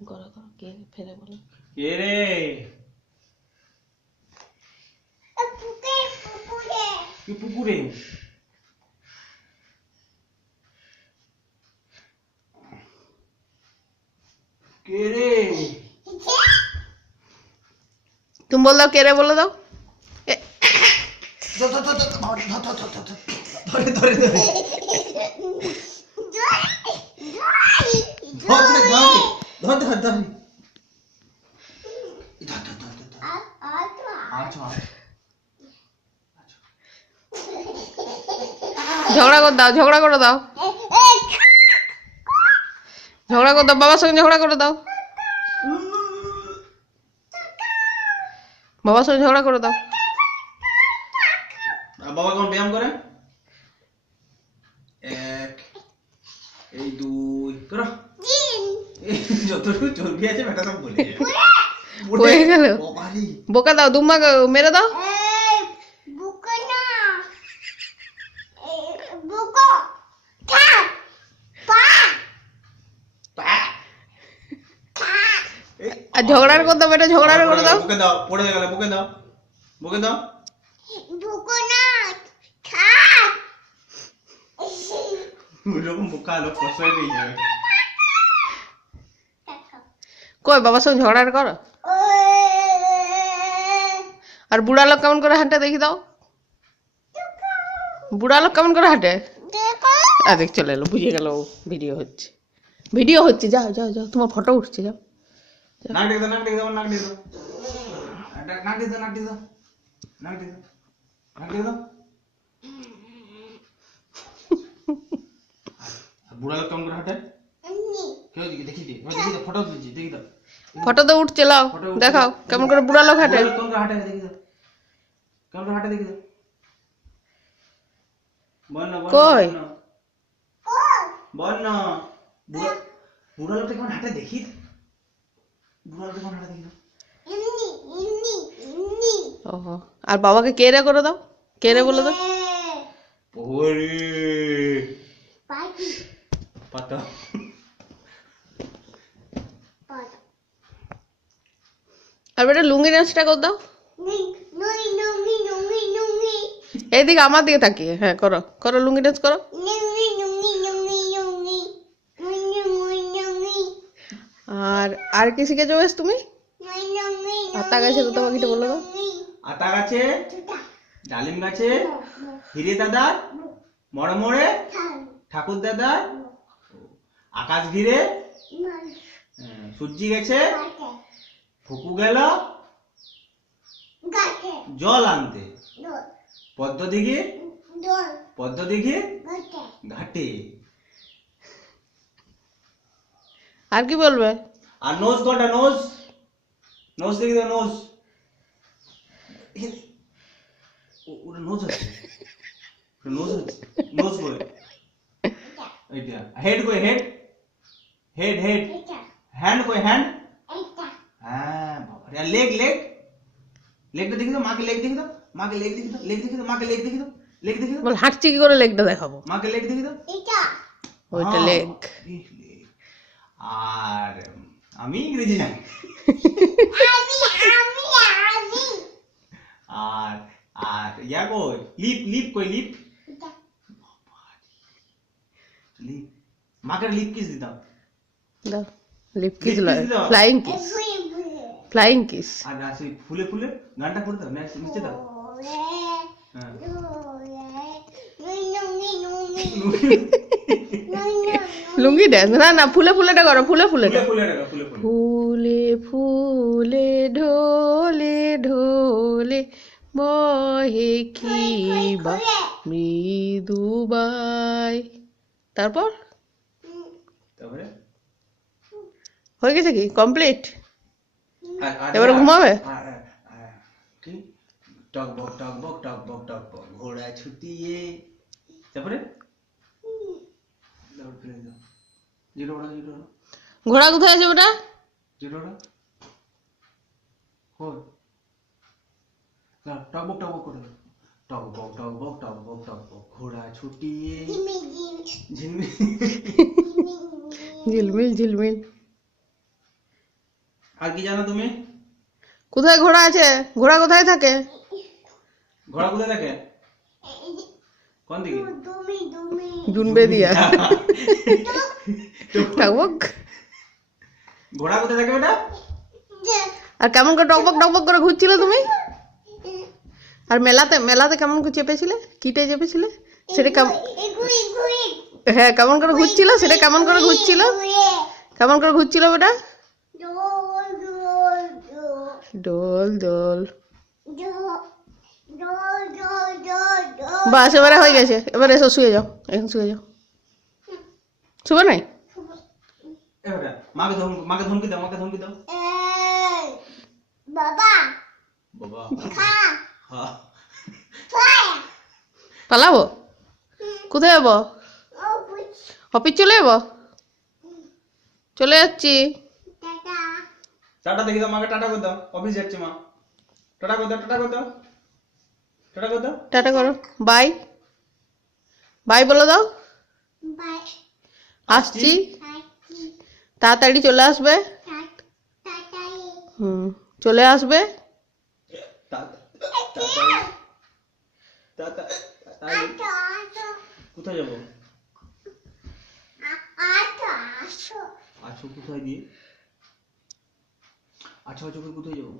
করো কে ফেরে বলো কে রে কি পুকুরে কে রে তুমি বল দাও কে রে বলে দাও ধরে ধরে ধরে ঝগড়া করে দাও ঝগড়া করে দাও ঝগড়া করে দাও বাবার সঙ্গে ঝগড়া করে দাও বাবার সঙ্গে ঝগড়া করে দাও বাবা কেমন ব্যায়াম করে এক এই দুই করো যতটুকু চর্বি আছে বেটা সব বলে হয়ে গেল বোকা দাও দুম্মা মেরে দাও আর ঝগড়ার করে দাও বেটা ঝগড়ার করে দাও বুকে দাও পড়ে গেল বুকে দাও বুকে দাও ওরকম বোকা লোক ফসাই দিয়ে যাবে কই বাবার সঙ্গে ঝগড়া করো আর বুড়া লোক কেমন করে হাঁটে দেখি দাও বুড়া লোক কেমন করে হাঁটে দেখ চলে এলো বুঝে গেল ভিডিও হচ্ছে যাও যাও যাও তোমার ফটো উঠছে যাও নাক দিয়ে দাও নাক দিয়ে দাও নাক দিয়ে দাও নাক দিয়ে দাও নাক দিয়ে দাও নাক দিয়ে দাও নাক দিয়ে দাও বুড়া লোক কেমন করে হাঁটে কেউ দেখি দি দেখি দাও ফটো তুলছি দেখি দাও ফটো তো উঠছে লাও দেখাও কেমন করে বুড়া লোক হাঁটে কেমন করে হাঁটে দেখি দাও কেমন করে হাঁটে দেখি দাও বল না কই বল না বুড়া লোকটা কেমন হাঁটে দেখি বুড়া লোকটা কেমন হাঁটে দেখি দাও ওহো আর বাবাকে কে রে করে দাও কে রে বলে দাও ওরে পাতা আর বেটা লুঙ্গি ডান্সটা করে দাও এইদিকে আমার দিকে তাকিয়ে হ্যাঁ করো করো লুঙ্গি ডান্স করো আর কি শিখেছো বেশ তুমি আতা গাছে তো তোমাকে বলে দাও আতা গাছে ডালিম গাছে হিরে দাদা মড়মড়ে ঠাকুর দাদা আকাশ ঘিরে সূর্যি গেছে ফুকু গেল জল আনতে পদ্ম দিঘি ঘাটে আর কি বলবে আর নোজ কটা নোজ নোজ দেখি দাও নোজ ওটা নোজ আছে নোজ আছে নোজ কই এইটা হেড কই হেড হেড হেড হ্যান্ড কই হ্যান্ড হ্যাঁ বাবা রে লেগ লেগ লেগটা দেখি দাও মাকে লেগ দেখি দাও মাকে লেগ দেখি দাও লেগ দেখি দাও মাকে লেগ দেখি দাও লেগ দেখি দাও বল হাঁটছি কি করে লেগটা দেখাবো মাকে লেগ দেখি দাও ওইটা লেগ আর আমি ইংরেজি জানি আর আর ইয়া কই লিপ লিপ কই লিপ লিপ মাকে লিপ কিস দিতাম দাও লিপ কিস লয় ফ্লাইং কিস আর আসি ফুলে ফুলে গানটা পড়ে দাও নিচে দাও হ্যাঁ লুঙ্গি ডান্স না না ফুলে ফুলেটা করো ফুলে ফুলে ফুলে ফুলে ঢোলে ঢোলে বহে কি বা মৃদুবাই তারপর তারপরে হয়ে গেছে কি কমপ্লিট এবারে ঘুমাবে কি টকবক টকবক টকবক টকবক ঘোড়া ছুটিয়ে তারপরে ঘোড়া কোথায় আছে ওটা টকবক টকবক করে টকবক টকবক টকবক টকবক ঘোড়া ছুটিয়ে ঝিলমিল ঝিলমিল ঝিলমিল কি জানো তুমি? কোথায় ঘোড়া আছে? ঘোড়া কোথায় থাকে? ঘোড়া কোথায় থাকে? কোন দিকে? জুনবে দিয়া টকবক। ঘোড়া কোথায় থাকে বেটা? আর কেমন করে টকবক টকবক করে ঘুরছিলে তুমি? আর মেলাতে মেলাতে কেমন করে চেপেছিলে? কিটে চেপেছিলে? সেটা কেমন? হ্যাঁ, কেমন করে ঘুরছিল? সেটা কেমন করে ঘুরছিল? কেমন করে ঘুরছিল বেটা? ডোল ডোল। বাস, এবারে হয়ে গেছে। এবারে এসো শুয়ে যাও, এখন শুয়ে যাও। শুবে নাই? এ বেটা, মাকে ধমকি দাও, মাকে ধমকি দাও। বাবা বাবা খা হ্যাঁ। পালাবো? কোথায় যাবো? অফিস চলে যাবো? চলে যাচ্ছি। টাটা টাটা দেখি দাও, মাকে টাটা করে দাও। অফিস যাচ্ছে মা। টাটা করে দাও, টাটা করে দাও, টাটা করে দাও। টাটা করো। বাই বাই বলে দাও। বাই আসছি, টাটা তাড়াতাড়ি চলে আসবে। টাটা চলে আসবে। Tata tata tata. কোথায় যাবো? আছো কোথায় দিয়ে? আচ্ছা আচ্ছা, কোথায় যাবো?